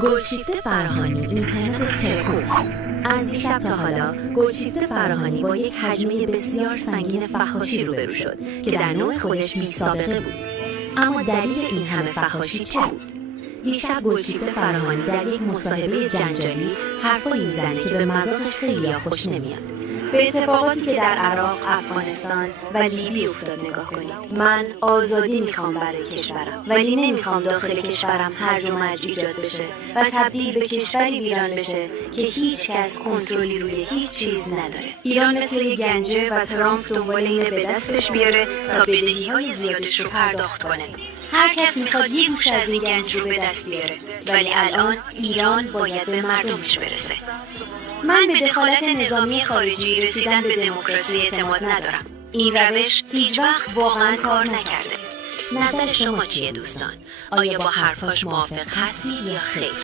گلشیفته فراهانی اینترنت و تلکوم. از دیشب تا حالا گلشیفته فراهانی با یک هجمه بسیار سنگین فحاشی روبرو شد که در نوع خودش بی سابقه بود. اما دلیل این همه فحاشی چه بود؟ دیشب گلشیفته فراهانی در یک مصاحبه جنجالی حرفایی میزنه که به مذاق خیلی‌ها خوش نمیاد. به اتفاقاتی که در عراق، افغانستان و لیبی افتاد نگاه کنید. من آزادی میخوام برای کشورم، ولی نمیخوام داخل کشورم هرج و مرج ایجاد بشه و تبدیل به کشوری ویران بشه که هیچ کس کنترلی روی هیچ چیز نداره. ایران مثل یک گنجه و ترامپ دنبال اینه به دستش بیاره تا بدهی‌های زیادش رو پرداخت کنه. هر کس میخواد یه گوشه از این گنج رو به دست بیاره، ولی الان ایران باید به مردمش برسه. من به دخالت نظامی خارجی رسیدن به دموکراسی اعتماد ندارم. این روش هیچ وقت واقعا کار نکرده. نظر شما چیه دوستان؟ آیا با حرفاش موافق هستید یا خیر؟